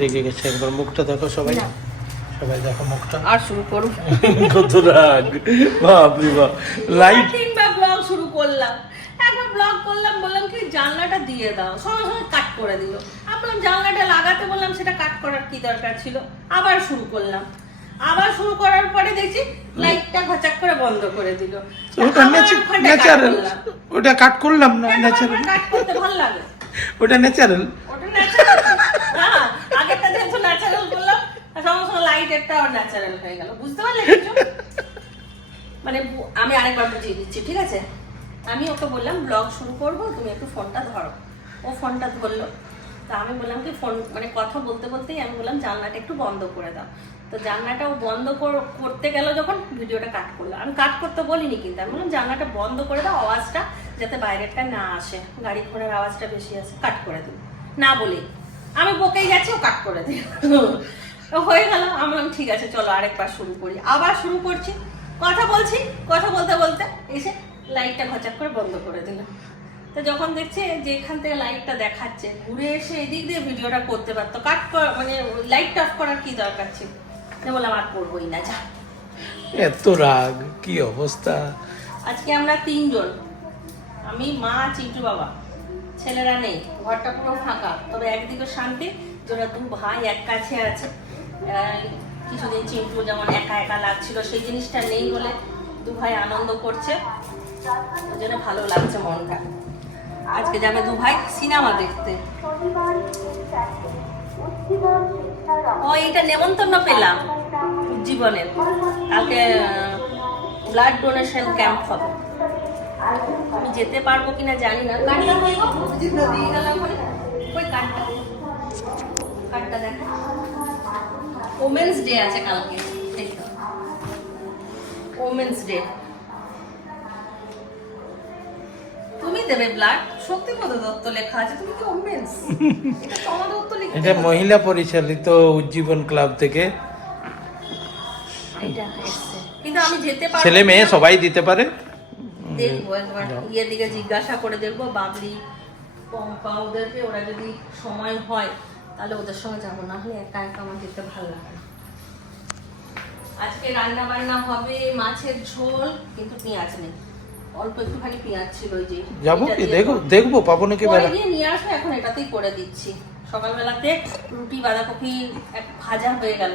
রেগে গেছে। একবার মুখটা দেখো সবাই। সবাই দেখো মুখটা। আর শুরু করুন। কত রাগ। বাপরে বাপ। লাইট তিনবার ব্লগ শুরু করলাম। একবার ব্লগ করলাম বললাম কি জানলাটা দিয়ে দাও। সঙ্গে সঙ্গে কাট করে দিল। আমি বললাম জানলাটা লাগাতে বললাম সেটা কাট করার কি দরকার ছিল? আবার শুরু করলাম। আবার শুরু করার পরে দেখছি লাইটটা ঘচাক করে বন্ধ করে দিল। ওটা ন্যাচারাল ওটা কাট করলাম না? ন্যাচারাল কাট করতে ভালো লাগে। ওটা ন্যাচারাল ওটা ন্যাচারাল হ্যাঁ আগেরটা যেহেতু ন্যাচারাল করলাম আর লাইট একটা ন্যাচারাল হয়ে গেল। বুঝতে পারলে কিছু মানে আমি আরেকবার বুঝিয়ে দিচ্ছি, ঠিক আছে? আমি ওকে বললাম, ব্লগ শুরু করব, তুমি একটু ফোনটা ধরো। ও ফোনটা ধরলো। তা আমি বললাম কি, ফোন মানে কথা বলতে বলতেই আমি বললাম, জানলাটা একটু বন্ধ করে দাও। তো জানলাটা ও বন্ধ কর- করতে গেল যখন ভিডিওটা কাট করল। আমি কাট করতে বলিনি কিন্তু, আমি বললাম, জানলাটা বন্ধ করে দাও, আওয়াজটা যাতে বাইরেরটা না আসে। গাড়ি ঘোড়ার আওয়াজটা বেশি আসে কাট করে দিল না বলেই। আমি বকেই যাচ্ছি, ও কাট করে দিল। হয়ে গেল। আমি ঠিক আছে চলো আরেকবার শুরু করি। আবার শুরু করছি। কথা বলছি কথা বলতে বলতে এসে লাইটটা ঘচাক করে বন্ধ করে দিল। তো যখন দেখছে যে এখান থেকে লাইটটা দেখাচ্ছে ঘুরে এসে এদিক দিয়ে ভিডিওটা করতে পারতো। কাট করা মানে লাইটটা অফ করার কি দরকার ছিল? বললাম আর করবোই না যা। এত রাগ কি অবস্থা? আজকে আমরা তিনজন। আমি মা চিন্টু বাবা। ছেলেরা নেই ঘরটা পুরো ফাঁকা। তবে একদিকে শান্তি যে ওরা দু ভাই এক কাছে আছে। কিছুদিন চিন্টু যেমন একা একা লাগছিল, সেই জিনিসটা নেই বলে দু ভাই আনন্দ করছে। ওই জন্য ভালো লাগছে মনটা। আজকে যাবে দু ভাই সিনেমা দেখতে। ও এটা নেমন্তন্ন পেলাম জীবনের। কালকে ব্লাড ডোনেশন ক্যাম্প হবে। আমি যেতে পারব কিনা জানি না। কার্ডটা গো? দিয়ে গেলাম কই? কার্ডটা কার্ডটা দেখা। ওমেন্স ডে আছে কালকে। ওমেন্স ডে তুমি দেবে ব্লাড শক্তিপদ দত্ত লেখা আছে তুমি কি ওমেন্স এটা দত্ত মহিলা পরিচালিত উজ্জীবন ক্লাব থেকে। এটা কিন্তু আমি যেতে পারব ছেলে মেয়ে সবাই দিতে পারে। দেখব একবার। ইয়ের দিকে জিজ্ঞাসা করে দেখব বাবলি পম্পা ওদেরকে ওরা যদি সময় হয়। তাহলে ওদের সঙ্গে যাব না হলে একা একা আমার যেতে ভালো লাগে না। আজকে রান্না বান্না হবে মাছের ঝোল কিন্তু পেঁয়াজ নেই। অল্প একটুখানি পেঁয়াজ ছিল ওই যে যাব কি? দেখো দেখব পাবো নাকি বেলা গিয়ে নিয়ে আসো এখন এটাতেই করে দিচ্ছি। সকালবেলাতে রুটি বাঁধাকপি এক ভাজা হয়ে গেল।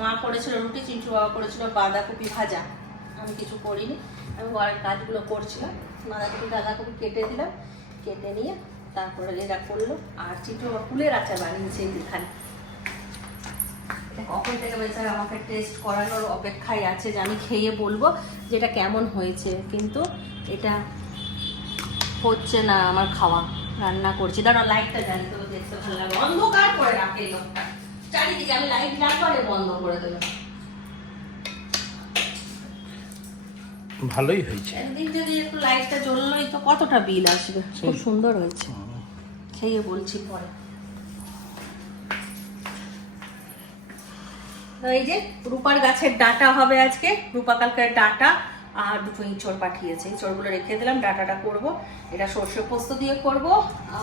মা করেছিল রুটি চিন্টু বাবা করেছিল বাঁধাকপি ভাজা। আমি কিছু করিনি। আমি ঘরের কাজগুলো করছিলাম। বাঁধাকপি বাঁধাকপি কেটে দিলাম। কেটে নিয়ে তারপরে এরা করল, আর বাবা ফুলের আচার বানিয়েছে এখানে। কখন থেকে বেচারা আমাকে টেস্ট করানোর অপেক্ষায় আছে, যে আমি খেয়ে বলব যেটা কেমন হয়েছে। কিন্তু এটা হচ্ছে না আমার খাওয়া, রান্না করছি। দাঁড়া লাইটটা জানি তো দেখতে ভালো লাগে। অন্ধকার করে রাখে লোকটা। চারিদিকে আমি লাইট না করে বন্ধ করে দেবো। ভালোই হয়েছে। একদিন যদি একটু লাইটটা জ্বললোই তো কতটা বিল আসবে? খুব সুন্দর হয়েছে। খেয়ে বলছি পরে। এই যে রূপার গাছের ডাটা হবে আজকে রূপা কালকের ডাটা আর দুটো ইঁচড় পাঠিয়েছে। ইঁচড়গুলো রেখে দিলাম ডাটাটা করব। এটা সর্ষে পোস্ত দিয়ে করব।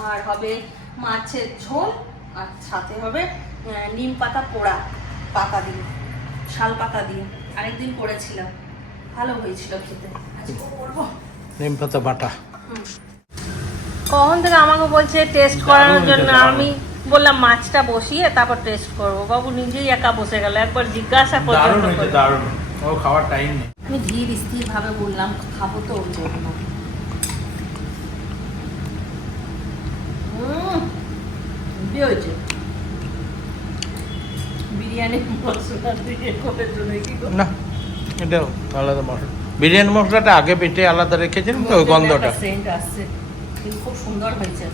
আর হবে মাছের ঝোল আর সাথে হবে নিম পাতা পোড়া পাতা দিয়ে শাল পাতা দিয়ে। আরেকদিন করেছিলাম। ভালো হয়েছিল খেতে। আজকে করব। নিম পাতা বাটা। কখন থেকে আমাকে বলছে টেস্ট করানোর জন্য? আমি বললাম মাছটা বসিয়ে তারপর টেস্ট করব। বাবু নিজেই একা বসে গেল। একবার জিজ্ঞাসা পর্যন্ত করল। দারুণ। ও খাওয়ার টাইম নেই। আমি ধীর স্থির ভাবে বললাম খাব তো ওর জন্য। হয়েছে? বিরিয়ানি মশলা দিয়ে করেছ নাকি গো? না এটা আলাদা মশলা। বিরিয়ানি মশলাটা আগে বেটে আলাদা রেখেছিলাম তো গন্ধটা। সেন্ট আসছে। কিন্তু খুব সুন্দর হয়েছে।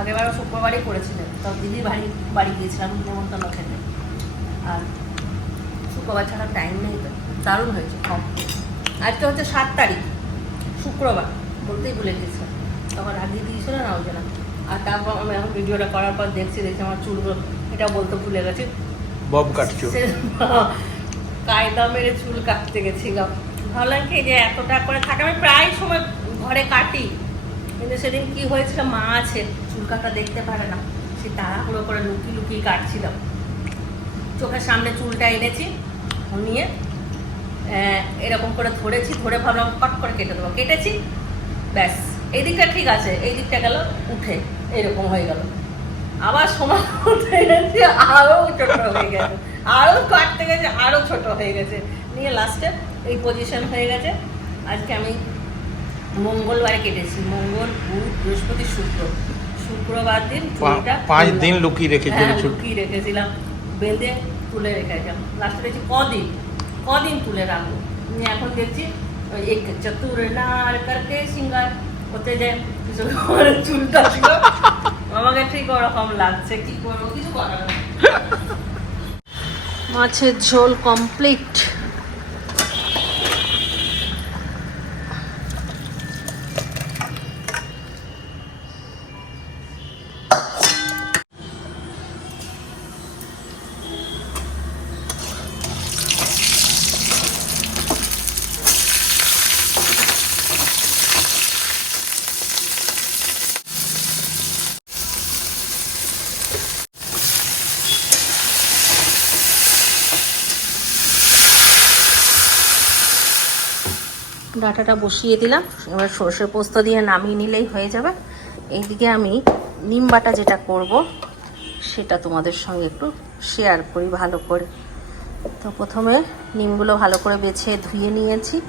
আগেবারও শুক্রবারই করেছিলেন। তখন দিদির বাড়ি বাড়ি গিয়েছিলাম নেমন্তন্ন খেতে আর শুক্রবার ছাড়া টাইম নেই তো। দারুণ হয়েছে কম আজকে হচ্ছে সাত তারিখ শুক্রবার। বলতেই ভুলে গেছিলাম তখন আগে দিয়েছিল না ওই জন্য। আর তারপর আমি এখন ভিডিওটা করার পর দেখছি দেখছি আমার চুলগুলো এটা বলতে ভুলে গেছি। বব কাটছো। কায়দা মেরে চুল কাটতে গেছিলাম ভাবলাম কি যে এতটা করে থাকে, আমি প্রায় সময় ঘরে কাটি। কিন্তু সেদিন কি হয়েছিল, মা আছে, চুল কাটা দেখতে পারে না। সে তাড়াহুড়ো করে লুকিয়ে লুকিয়ে কাটছিলাম চোখের সামনে চুলটা এনেছি নিয়ে এরকম করে ধরেছি, ধরে ভাবলাম কট করে কেটে দেবো। কেটেছি, ব্যাস। এই দিকটা ঠিক আছে, এই দিকটা গেল, উঠে, এরকম হয়ে গেল। আবার সমান উঠে গেছে আরও ছোট হয়ে গেছে। আরও কাটতে গেছে আরও ছোট হয়ে গেছে। নিয়ে লাস্টে এই পজিশন হয়ে গেছে। আজকে আমি মঙ্গলবারে কেটেছি। মঙ্গল বুধ বৃহস্পতি শুক্র। শুক্রবার দিন পাঁচ দিন লুকিয়ে রেখেছিল হ্যাঁ। লুকিয়ে রেখেছিলাম। বেঁধে তুলে রেখেছিলাম। লাস্টে দেখছি কদিন? কদিন তুলে রাখব? নিয়ে এখন দেখছি এক চতুর নার করকে সিঙ্গার হতে যে কিছু চুলটা ছিল। আমাকে ঠিক ওরকম লাগছে। কি করব? কিছু করার। মাছের ঝোল কমপ্লিট ডাটাটা বসিয়ে দিলাম। এবার সর্ষে পোস্ত দিয়ে নামিয়ে নিলেই হয়ে যাবে। এইদিকে আমি নিম বাটা যেটা করব, সেটা তোমাদের সঙ্গে একটু শেয়ার করি ভালো করে। তো প্রথমে নিমগুলো ভালো করে বেছে ধুয়ে নিয়েছি।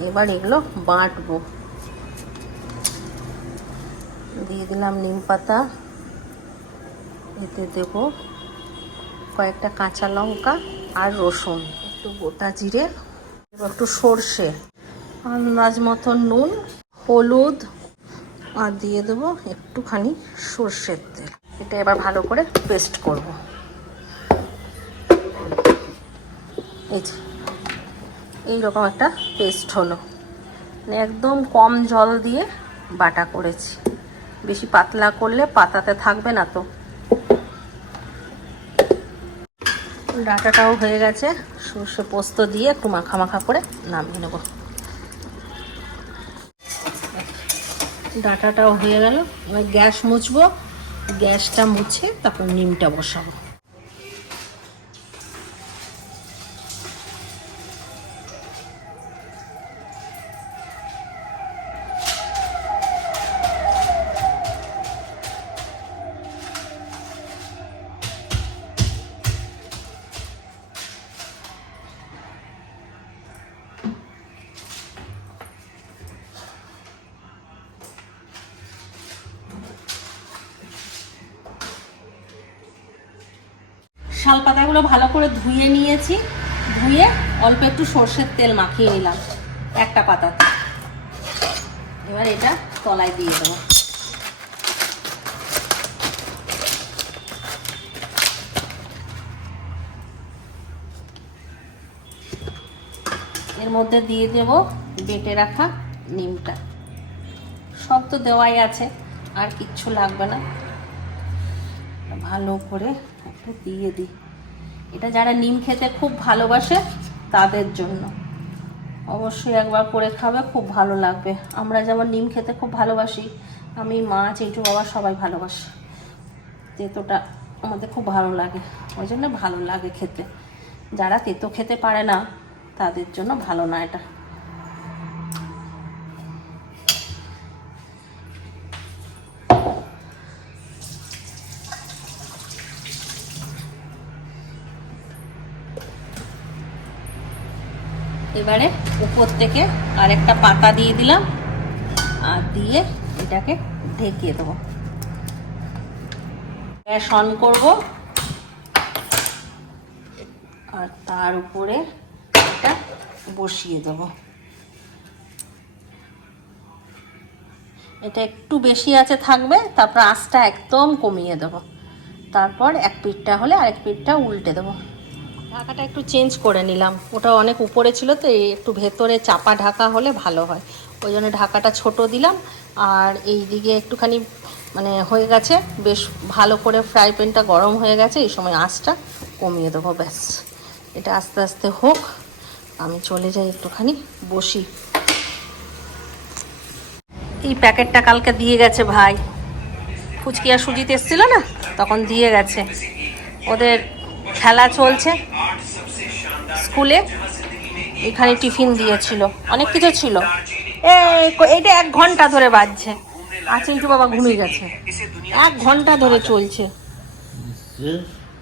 এবার এগুলো বাটবো। দিয়ে দিলাম নিম পাতা। এতে দেব কয়েকটা কাঁচা লঙ্কা আর রসুন। একটু গোটা জিরে, একটু সর্ষে। আন্দাজ মতো নুন, হলুদ, আর দিয়ে দেবো একটুখানি সর্ষের তেল। এটা এবার ভালো করে পেস্ট করব। এই যে, এইরকম একটা পেস্ট হলো। মানে একদম কম জল দিয়ে বাটা করেছি। বেশি পাতলা করলে পাতাতে থাকবে না তো। ডাটাটাও হয়ে গেছে। সর্ষে পোস্ত দিয়ে একটু মাখা মাখা করে নামিয়ে নেব। ডাটাটাও হয়ে গেল। এবার গ্যাস মুছবো। গ্যাসটা মুছে তারপর নিমটা বসাবো। শাল পাতাগুলো ভালো করে ধুয়ে নিয়েছি। ধুয়ে অল্প একটু সর্ষের তেল মাখিয়ে নিলাম, একটা পাতাতে এবার এটা তলায় দিয়ে দেবো। এর মধ্যে দিয়ে দেব বেটে রাখা নিমটা। সব তো দেওয়াই আছে, আর কিচ্ছু লাগবে না। ভালো করে একটু দিয়ে দিই। এটা যারা নিম খেতে খুব ভালোবাসে, তাদের জন্য। অবশ্যই একবার করে খাবে, খুব ভালো লাগবে। আমরা যেমন নিম খেতে খুব ভালোবাসি, আমি, মা চেটু বাবা সবাই ভালোবাসে। তেতোটা আমাদের খুব ভালো লাগে, ওই জন্য ভালো লাগে খেতে। যারা তেতো খেতে পারে না, তাদের জন্য ভালো না এটা। এবারে উপর থেকে আরেকটা পাতা দিয়ে দিলাম আর দিয়ে এটাকে ঢেকে দেবো। গ্যাস অন করব। আর তার উপরে এটা বসিয়ে দেবো। এটা একটু বেশি আছে থাকবে, তারপর আঁচটা একদম কমিয়ে দেবো। তারপর এক পিঠটা হলে আরেক পিঠটা উল্টে দেবো। ঢাকাটা একটু চেঞ্জ করে নিলাম। ওটা অনেক উপরে ছিল তো একটু ভেতরে চাপা ঢাকা হলে ভালো হয়। ওই জন্য ঢাকাটা ছোট দিলাম। আর এই দিকে একটুখানি মানে হয়ে গেছে, বেশ ভালো করে ফ্রাই প্যানটা গরম হয়ে গেছে, এই সময় আঁচটা কমিয়ে দেবো, ব্যাস। এটা আস্তে আস্তে হোক, আমি চলে যাই একটুখানি, বসি। এই প্যাকেটটা কালকে দিয়ে গেছে ভাই। ফুচকি আর সুজিত এসেছিল না, তখন দিয়ে গেছে। ওদের খেলা চলছে। স্কুলে এখানে টিফিন দিয়েছিল। অনেক কিছু ছিল। এটা এক ঘণ্টা ধরে বাজছে। আর চিন্টু বাবা ঘুমিয়ে গেছে। এক ঘণ্টা ধরে চলছে।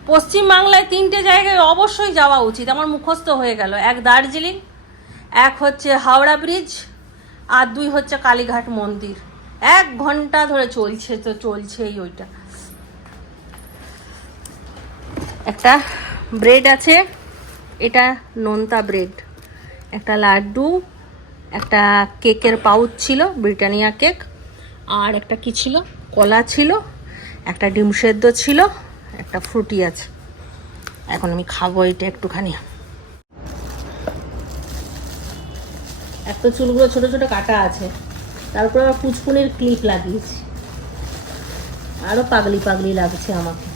পশ্চিম বাংলায় তিনটে জায়গায় অবশ্যই যাওয়া উচিত। আমার মুখস্থ হয়ে গেল। এক দার্জিলিং, এক হচ্ছে হাওড়া ব্রিজ, আর দুই হচ্ছে কালীঘাট মন্দির। এক ঘণ্টা ধরে চলছে তো, চলছেই ওইটা। একটা ব্রেড আছে, এটা নোনতা ব্রেড একটা লাড্ডু, একটা কেকের পাউচ ছিল, ব্রিটানিয়া কেক, আর একটা কি ছিল? কলা ছিল, একটা ডিম সেদ্ধ ছিল, একটা ফ্রুটি আছে। এখন আমি খাব এটা একটুখানি। একটা চুলগুলো ছোট ছোট কাটা আছে, তারপর আবার পুচকুনির ক্লিপ লাগিয়েছি। আরও পাগলি পাগলি লাগছে আমাকে।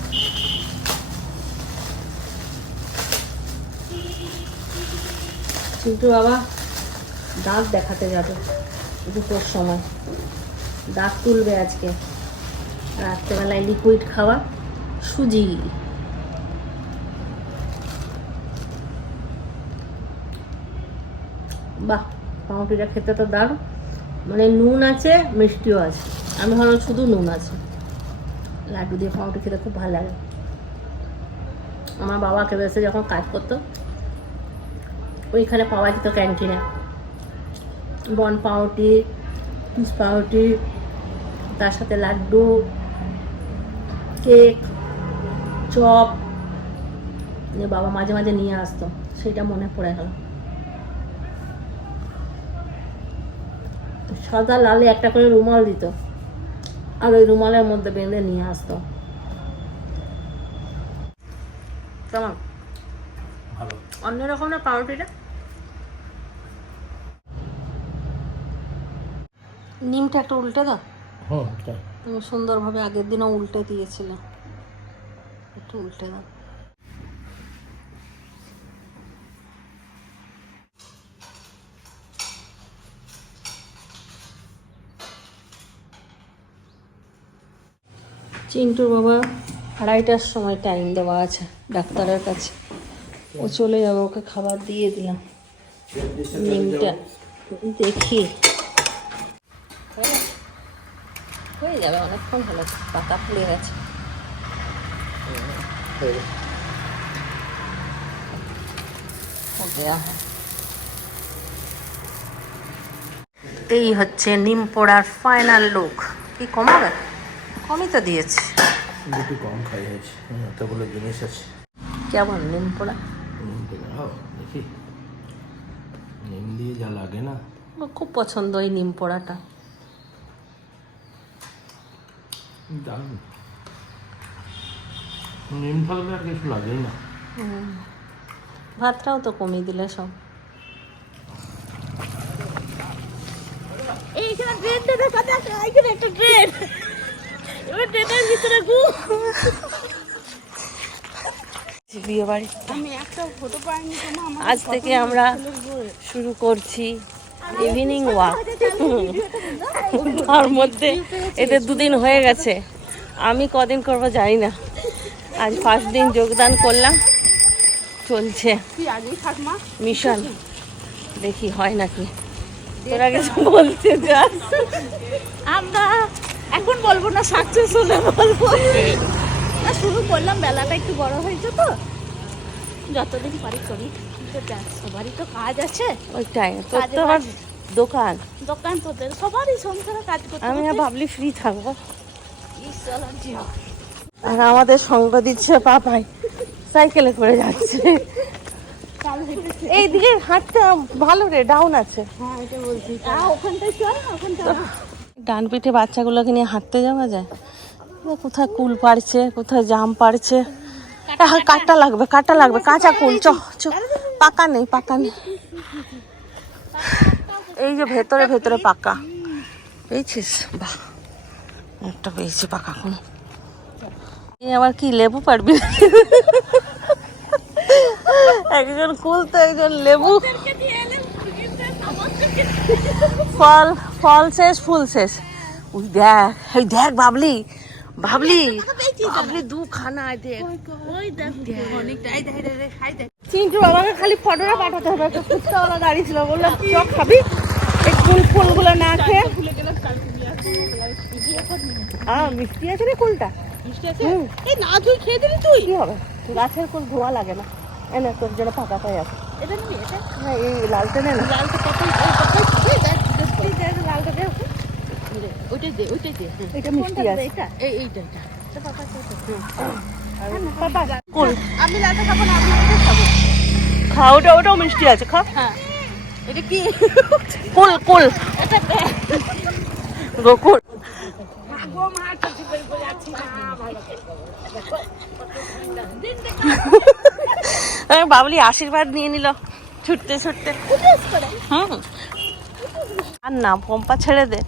চিন্টু বাবা, দাঁত দেখাতে যাবে দুটোর সময়। দাঁত তুলবে আজকে। রাত্রেবেলায় লিকুইড খাওয়া সুজি। বাহ, পাউরুটিটা খেতে তো দারুণ। মানে নুন আছে, মিষ্টিও আছে। আমি ভাবলাম শুধু নুন আছে। লাড্ডু দিয়ে পাউরুটি খেতে খুব ভালো লাগে। আমার বাবা কেবেসে যখন কাজ করতো ওইখানে পাওয়া যেত ক্যান্টিনে। বন পাউরুটি পিস পাউরুটি তার সাথে লাড্ডু কেক চপ বাবা মাঝে মাঝে নিয়ে আসতো সেটা মনে পড়ে গেল। সাদা লালে একটা করে রুমাল দিত আর ওই রুমালের মধ্যে বেঁধে নিয়ে আসতো। কেমন? অন্যরকম না পাউরুটিটা? নিমটা একটা উল্টে দাও। হুম তাই তুমি সুন্দরভাবে আগের দিনও উল্টে দিয়েছিলে। একটু উল্টে দাও। চিন্টুর বাবা আড়াইটার সময় টাইম দেওয়া আছে ডাক্তারের কাছে। ও চলে যাবে ওকে খাবার দিয়ে দিলাম। নিমটা দেখি হয়ে হয়ে যাবে অনেকক্ষণ হলো পাতা ফুলে গেছে। এই হচ্ছে নিম পোড়ার ফাইনাল লুক কি কমাবে? কমই তো দিয়েছে। দুটো কম খাই হয়েছে এতগুলো জিনিস আছে। কেমন নিম পোড়া নিম খাও দেখি। নিম দিয়ে যা লাগে না। আমার খুব পছন্দ এই নিম পোড়াটা দারুণ। নিম থাকলে আর কিছু লাগেই না। ভাতটাও তো কমিয়ে দিলে সব। এইখানে ট্রেনটা দেখা যাক এইখানে একটা ট্রেন এবার ট্রেনের ভিতরে গু বিয়ে বাড়ি আমি একটা ফটো পাইনি আজ থেকে আমরা শুরু করছি। ইভিনিং ওয়াক তার মধ্যে এদের দুদিন হয়ে গেছে। আমি কদিন করব জানি না। আজ ফার্স্ট দিন যোগদান করলাম। চলছে। মিশন। দেখি হয় নাকি। তোরা কিছু বলতে আমরা এখন বলব না সাকসেস হলে বলব। না, শুরু করলাম, বেলাটা একটু বড় হয়েছে তো। যতদিন পারি করি। সবারই তো কাজ আছে। ওইটাই তোর তো আমার দোকান। দোকান তোদের সবারই সংসারে কাজ করতে আমি আর ভাবলি ফ্রি থাকব। আর আমাদের সঙ্গ দিচ্ছে পাপাই সাইকেলে করে যাচ্ছে। হেঁটেছি এইদিকে হাঁটতে ভালো রে ডাউন আছে। হ্যাঁ ডান পিঠে বাচ্চাগুলোকে নিয়ে হাঁটতে যাওয়া যায়? কোথায় কুল পাড়ছে কোথায় জাম পাড়ছে? আহা, কাটা লাগবে কাটা লাগবে। কাঁচা কুল চ চ পাকা নেই পাকা নেই। এই যে ভেতরে ভেতরে পাকা। পেয়েছিস? বাহ। একটা পেয়েছি পাকা কুল। এই আবার কি লেবু পারবি একজন কুল তো একজন লেবু। ফল ফল শেষ ফুল শেষ। ওই দেখ এই দেখ বাবলি। বাবলি আপনি দুখানা দেখ ওই দেখ দেখ দেখ দেখ দেখ চিন্টু বাবাকে খালি ফটোটা পাঠাতে হবে একটা ফুচকাওয়ালা গাড়ি ছিল বললাম চ খাবি? এই কুল ফুলগুলো না খেয়ে। আহ মিষ্টি আছে রে কুলটা মিষ্টি আছে? এই না তুই খেয়ে দিবি তুই? কি হবে? গাছের কুল ধোয়া লাগে না। এনে তোর জন্য ফাঁকা পাই আছে। এটা নিবি এটা? হ্যাঁ এই লালটা নে না। লালটা কত লালটা দে। ওকে ওইটাই দে ওইটাই দে এটা মিষ্টি আছে। এটা? এই এইটা এটা। আমি লালটা খাব না আমি এটা খাব। খাও ওটা ওটাও মিষ্টি আছে খা হ্যাঁ। এটা কি? কুল কুল। গোকুল। বাবলি আশীর্বাদ নিয়ে নিল ছুটতে ছুটতে। হুম। আর না পম্পা ছেড়ে দে।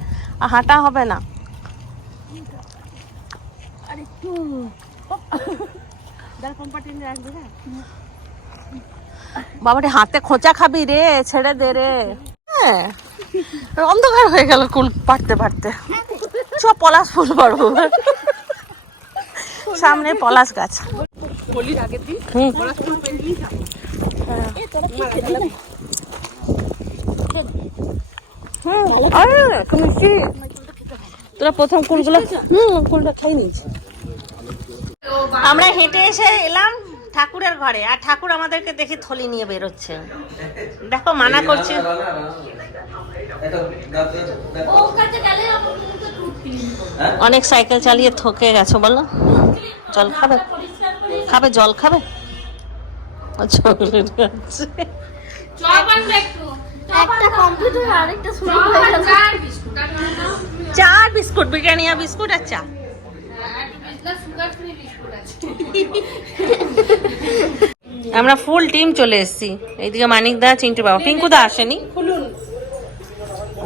হাঁটা হবে না। বাবারে হাতে খোঁচা খাবি রে ছেড়ে দে রে। হ্যাঁ অন্ধকার হয়ে গেল কুল পাড়তে পারতে চ পলাশ ফুল পারব সামনে পলাশ গাছ। হুম পলাশ ফুল পেয়ে হুম আরে তোরা প্রথম হুম খাই নিয়েছি আমরা হেঁটে এসে এলাম ঠাকুরের ঘরে আর ঠাকুর আমাদেরকে দেখে থলি নিয়ে বেরোচ্ছে। দেখো মানা করছে। অনেক সাইকেল চালিয়ে থকে গেছো বলো। জল খাবে? খাবে জল খাবে? যাচ্ছে একটা শুরু হয়ে গেল। চার বিস্কুট ব্রিটানিয়া বিস্কুট। আর চা। আমরা ফুল টিম চলে এসেছি। এইদিকে মানিক দা চিন্টু বাবা। পিঙ্কু দা আসেনি।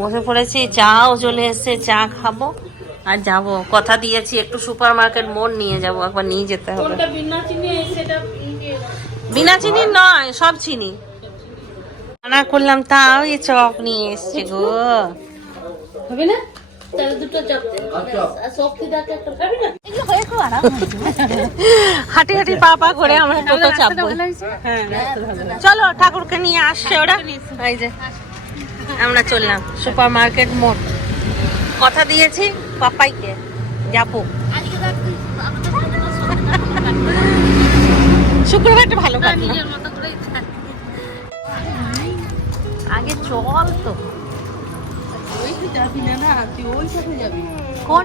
বসে পড়েছি চাও চলে এসেছে চা খাব। আর যাব। কথা দিয়েছি একটু সুপার মার্কেট মোড় নিয়ে যাব। একবার নিয়ে যেতে হবে। বিনা চিনি নয় সব চিনি। রান্না করলাম তাও এই চপ নিয়ে এসছে গো। হবে না? হয়ে হাঁটি হাঁটি পা পা করে আমরা টোটো চাপবো। চলো ঠাকুরকে নিয়ে আসছে ওরা। এই যে আমরা চললাম সুপার মার্কেট মোড়। কথা দিয়েছি পাপাইকে যাব। শুক্রবারটা ভালো কাটলো। আগে চল তো কোন?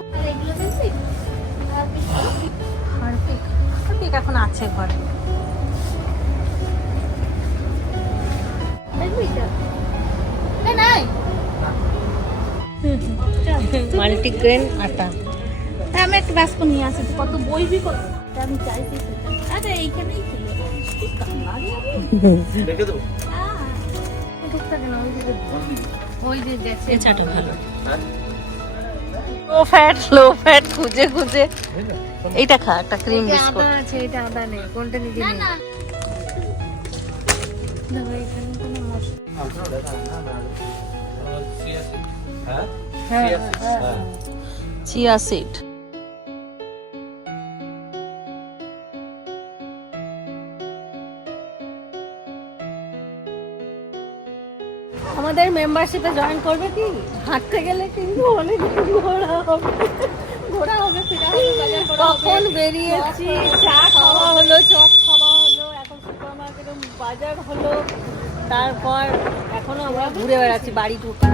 হারপিক এখন আছে ঘরে। মাল্টিগ্রেন আটা তা আমি একটা বাস্ক নিয়ে আসি কত বইবি কত তা আমি চাইছি। আরে, এইখানেই কি কামারি চাটা ভালো। লো ফ্যাট লো ফ্যাট খুঁজে খুঁজে। এইটা খা একটা ক্রিম বিস্কুট আছে এটা আদা নেই কোনটা নিবি? না চিয়া সিড আমাদের মেম্বারশিপে জয়েন করবে কি? হাঁটতে গেলে কিন্তু অনেক ঘোরা হবে ঘোরা হবে। কখন বেরিয়েছি? চা খাওয়া হলো চপ খাওয়া হলো এখন সুপার মার্কেটে বাজার হলো। তারপর এখনও আমরা ঘুরে বেড়াচ্ছি বাড়ি ঢুকে।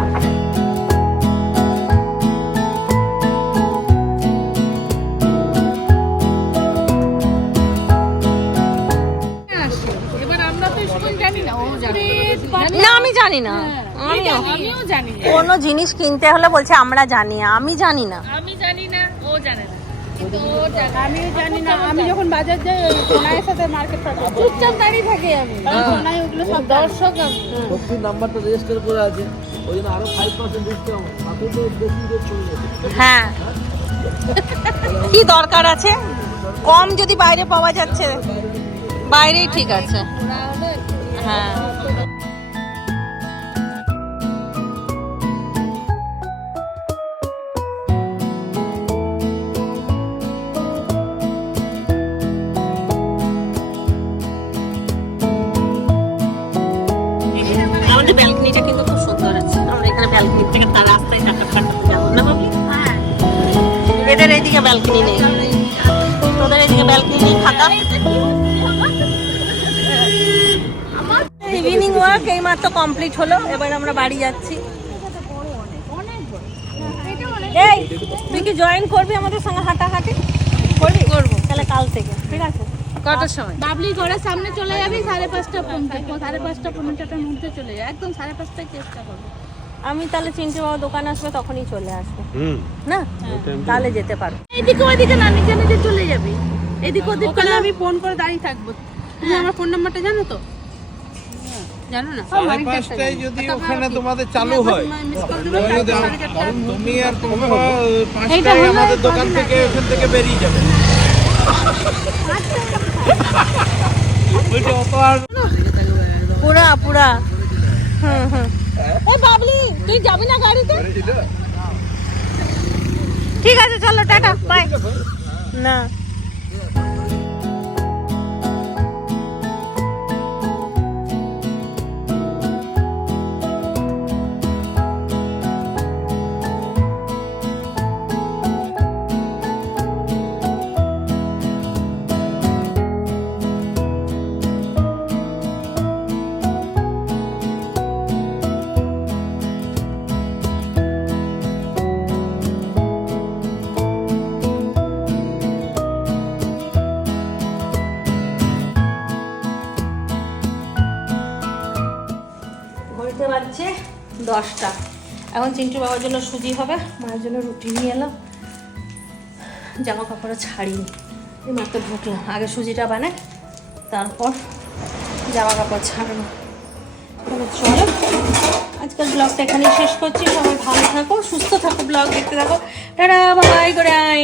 এবার আমরা তো সেরকম জানি না জানে না আমি জানি না আমিও জানি। না। কোনো জিনিস কিনতে হলে বলছে আমরা জানি আমি জানি না। আমি জানি না ও জানে না। কিন্তু ও আমিও জানি না। আমি যখন বাজার যাই ওই সাথে মার্কেট চুপচাপ দাঁড়িয়ে থাকি আমি। সোনাই ওগুলো সব দর্শক আমি। সত্যি নাম্বারটা রেজিস্টার করে আছে ওই জন্য আরও ফাইভ পার্সেন্ট ডিসকাউন্ট তাতে তো বেশি রেট চলে হ্যাঁ। কি দরকার আছে? কম যদি বাইরে পাওয়া যাচ্ছে বাইরেই ঠিক আছে। হ্যাঁ। এদের এইদিকে ব্যালকনি নেই। তোদের এইদিকে ব্যালকনি নেই ফাঁকা? ইভিনিং ওয়াক এইমাত্র কমপ্লিট হলো এবার আমরা বাড়ি যাচ্ছি। এই তুই কি জয়েন করবি আমাদের সঙ্গে হাঁটাহাঁটি? করবি? করব। তাহলে কাল থেকে ঠিক আছে? কটার সময়? বাবলি ঘরের সামনে চলে যাবি সাড়ে পাঁচটা পনেরো সাড়ে পাঁচটা পনেরো চারটার মধ্যে চলে যাবে একদম সাড়ে পাঁচটায় চেষ্টা করব। আমি তাহলে চিনতে বাবা দোকান আসবে তখনই চলে আসবে। না? তাহলে যেতে পারো। এদিকে ওইদিকে না নিজে নিজে চলে যাবি। এদিক ওদিক ওখানে আমি ফোন করে দাঁড়িয়ে থাকব। তুমি আমার ফোন নাম্বারটা জানো তো? জানো না? পাঁচটায় যদি ওখানে তোমাদের চালু হয়। মিস কল দেবে সাড়ে চারটা তুমি আর তোমার পাঁচটায় আমাদের দোকান থেকে ওখান থেকে বেরিয়ে যাবে। ওইটা অত পুরা পুরা। হুম হুম ও বাবলি তুই যাবি না গাড়িতে? ঠিক আছে চলো টাটা বাই না। এখন চিন্টু বাবার জন্য সুজি হবে, মায়ের জন্য রুটি নিয়ে এলাম জামা কাপড়ও ছাড়িনি। এই মাত্র ঢুকলাম। আগে সুজিটা বানাই, তারপর জামা কাপড় ছাড়বো। তবে চলো আজকাল ব্লগটা এখানেই শেষ করছি। সবাই ভালো থাকো, সুস্থ থাকো, ব্লগ দেখতে থাকো। টাটা, বাই করে আই